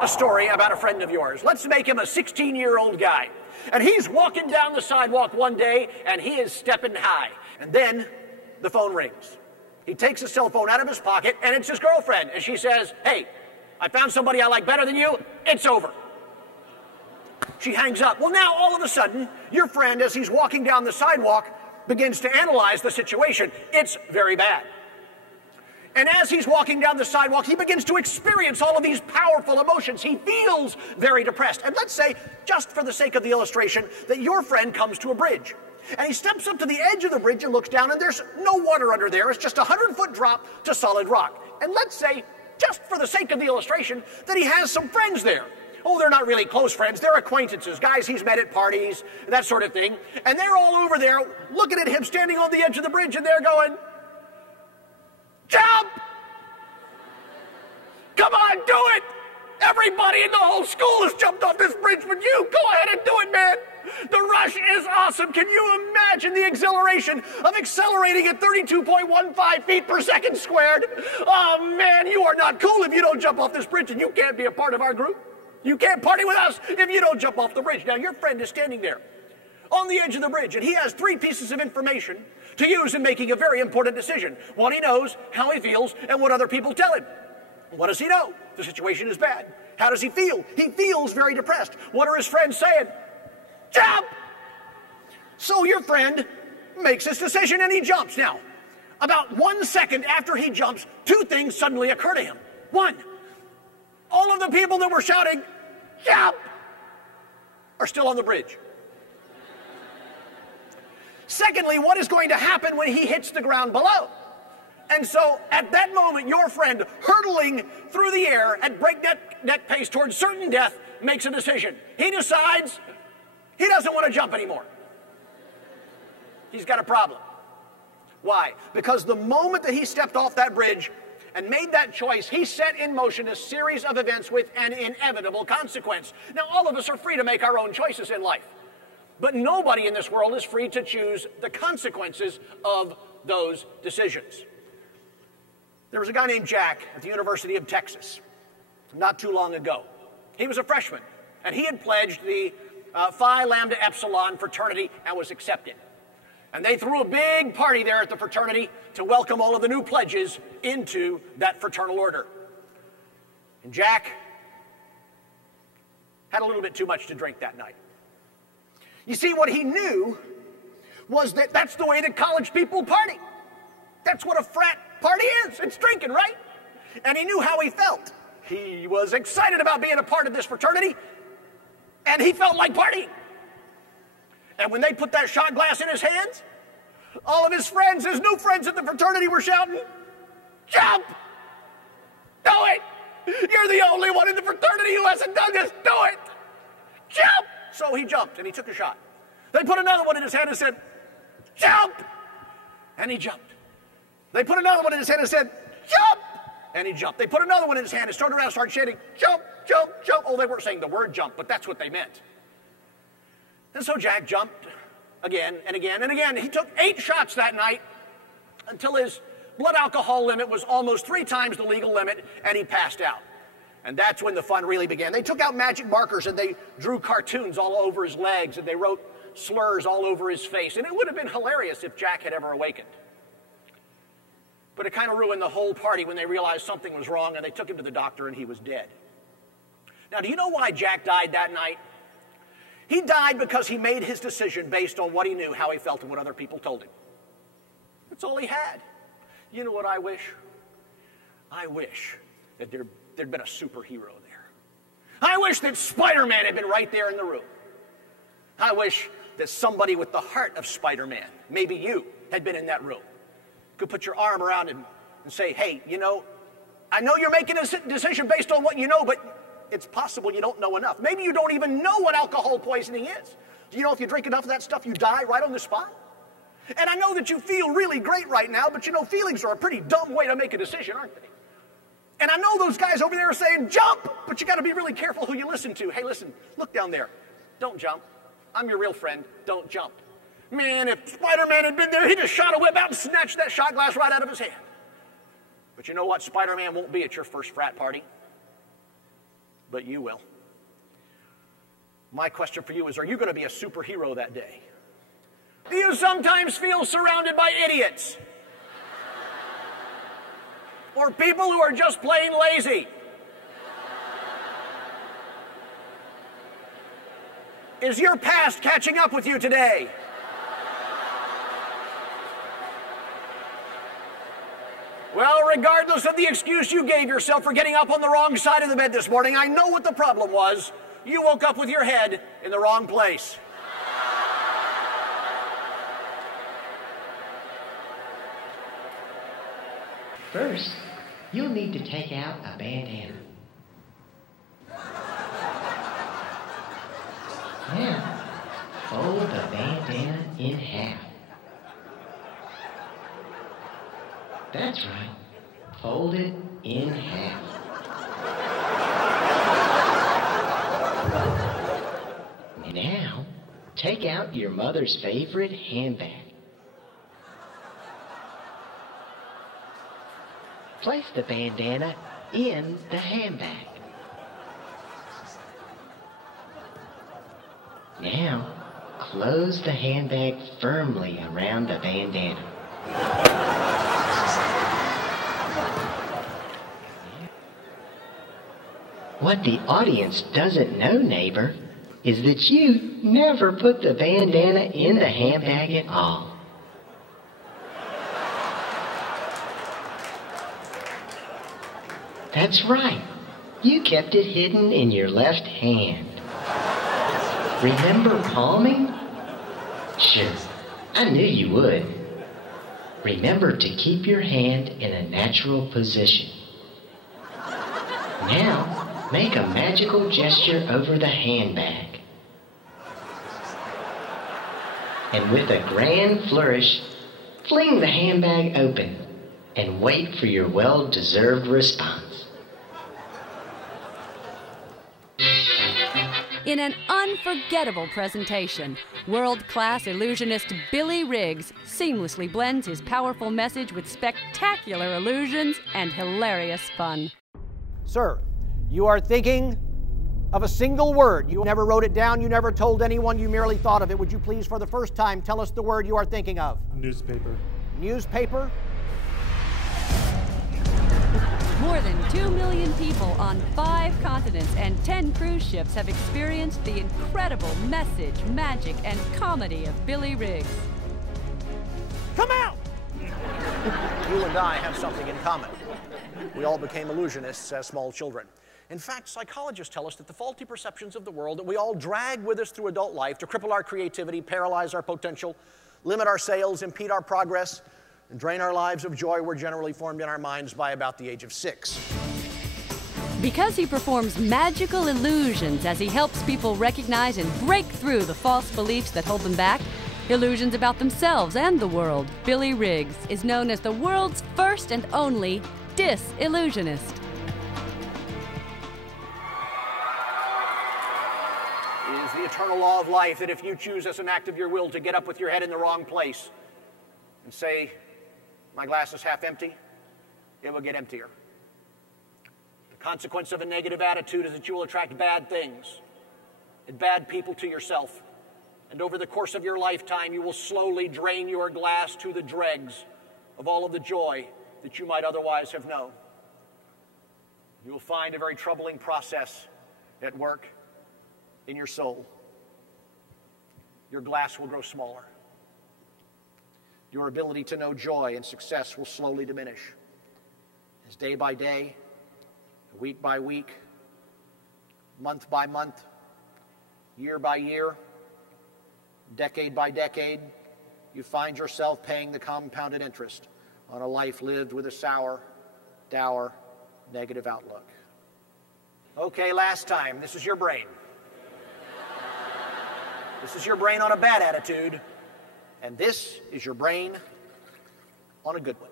a story about a friend of yours. Let's make him a 16-year-old guy. And he's walking down the sidewalk one day, and he is stepping high. And then the phone rings. He takes his cell phone out of his pocket, and it's his girlfriend. And she says, "Hey, I found somebody I like better than you. It's over." She hangs up. Well, now, all of a sudden, your friend, as he's walking down the sidewalk, begins to analyze the situation. It's very bad. And as he's walking down the sidewalk, he begins to experience all of these powerful emotions. He feels very depressed. And let's say, just for the sake of the illustration, that your friend comes to a bridge. And he steps up to the edge of the bridge and looks down, and there's no water under there. It's just a 100-foot drop to solid rock. And let's say, just for the sake of the illustration, that he has some friends there. Oh, they're not really close friends. They're acquaintances, guys he's met at parties, that sort of thing. And they're all over there looking at him standing on the edge of the bridge, and they're going, "Jump! Come on, do it! Everybody in the whole school has jumped off this bridge but you. Go ahead and do it, man. The rush is awesome. Can you imagine the exhilaration of accelerating at 32.15 feet per second squared? Oh, man, you are not cool if you don't jump off this bridge, and you can't be a part of our group. You can't party with us if you don't jump off the bridge." Now, your friend is standing there on the edge of the bridge, and he has 3 pieces of information to use in making a very important decision. What he knows, how he feels, and what other people tell him. What does he know? The situation is bad. How does he feel? He feels very depressed. What are his friends saying? Jump! So your friend makes his decision, and he jumps. Now, about 1 second after he jumps, 2 things suddenly occur to him. 1, all of the people that were shouting, "Jump!" are still on the bridge. Secondly, what is going to happen when he hits the ground below? And so, at that moment, your friend, hurtling through the air at breakneck pace towards certain death, makes a decision. He decides he doesn't want to jump anymore. He's got a problem. Why? Because the moment that he stepped off that bridge and made that choice, he set in motion a series of events with an inevitable consequence. Now, all of us are free to make our own choices in life, but nobody in this world is free to choose the consequences of those decisions. There was a guy named Jack at the University of Texas not too long ago. He was a freshman, and he had pledged the Phi Lambda Epsilon fraternity and was accepted. And they threw a big party there at the fraternity to welcome all of the new pledges into that fraternal order. And Jack had a little bit too much to drink that night. You see, what he knew was that that's the way that college people party. That's what a frat party is. It's drinking, right? And he knew how he felt. He was excited about being a part of this fraternity, and he felt like partying. And when they put that shot glass in his hands, all of his friends, his new friends at the fraternity, were shouting, "Jump! Do it! You're the only one in the fraternity who hasn't done this. Do it! Jump!" So he jumped, and he took a shot. They put another one in his hand and said, "Jump!" And he jumped. They put another one in his hand and said, "Jump!" And he jumped. They put another one in his hand and started around and started chanting, "Jump, jump, jump." Oh, they weren't saying the word jump, but that's what they meant. And so Jack jumped again and again and again. He took 8 shots that night until his blood alcohol limit was almost 3 times the legal limit, and he passed out. And that's when the fun really began. They took out magic markers and they drew cartoons all over his legs, and they wrote slurs all over his face. And it would have been hilarious if Jack had ever awakened. But it kind of ruined the whole party when they realized something was wrong, and they took him to the doctor, and he was dead. Now, do you know why Jack died that night? He died because he made his decision based on what he knew, how he felt, and what other people told him. That's all he had. You know what I wish? I wish that there'd been a superhero there. I wish that Spider-Man had been right there in the room. I wish that somebody with the heart of Spider-Man, maybe you, had been in that room. Could put your arm around him and say, "Hey, you know, I know you're making a decision based on what you know, but it's possible you don't know enough. Maybe you don't even know what alcohol poisoning is. Do you know if you drink enough of that stuff, you die right on the spot? And I know that you feel really great right now, but you know, feelings are a pretty dumb way to make a decision, aren't they? And I know those guys over there are saying, jump, but you got to be really careful who you listen to. Hey, listen, look down there. Don't jump. I'm your real friend. Don't jump." Man, if Spider-Man had been there, he'd have shot a whip out and snatched that shot glass right out of his hand. But you know what? Spider-Man won't be at your first frat party. but you will. My question for you is, are you going to be a superhero that day? Do you sometimes feel surrounded by idiots? Or people who are just plain lazy? Is your past catching up with you today? Well, regardless of the excuse you gave yourself for getting up on the wrong side of the bed this morning, I know what the problem was. You woke up with your head in the wrong place. First, you'll need to take out a bandana. Now, fold the bandana in half. That's right. Fold it in half. Now, take out your mother's favorite handbag. Place the bandana in the handbag. Now, close the handbag firmly around the bandana. What the audience doesn't know, neighbor, is that you never put the bandana in the handbag at all. That's right. You kept it hidden in your left hand. Remember palming? Sure, I knew you would. Remember to keep your hand in a natural position. Now, make a magical gesture over the handbag. And with a grand flourish, fling the handbag open and wait for your well-deserved response. In an unforgettable presentation, world-class illusionist Billy Riggs seamlessly blends his powerful message with spectacular illusions and hilarious fun. Sir, you are thinking of a single word. You never wrote it down, you never told anyone, you merely thought of it. Would you please, for the first time, tell us the word you are thinking of? Newspaper. Newspaper? More than 2 million people on 5 continents and 10 cruise ships have experienced the incredible message, magic, and comedy of Billy Riggs. Come out! You and I have something in common. We all became illusionists as small children. In fact, psychologists tell us that the faulty perceptions of the world that we all drag with us through adult life to cripple our creativity, paralyze our potential, limit our sales, impede our progress, and drain our lives of joy were generally formed in our minds by about the age of 6. Because he performs magical illusions as he helps people recognize and break through the false beliefs that hold them back, illusions about themselves and the world, Billy Riggs is known as the world's first and only disillusionist. It is the eternal law of life that if you choose as an act of your will to get up with your head in the wrong place and say, "My glass is half empty," it will get emptier. The consequence of a negative attitude is that you will attract bad things and bad people to yourself. And over the course of your lifetime, you will slowly drain your glass to the dregs of all of the joy that you might otherwise have known. You will find a very troubling process at work in your soul. Your glass will grow smaller. Your ability to know joy and success will slowly diminish. As day by day, week by week, month by month, year by year, decade by decade, you find yourself paying the compounded interest on a life lived with a sour, dour, negative outlook. Okay, last time. This is your brain. This is your brain on a bad attitude. And this is your brain on a good one.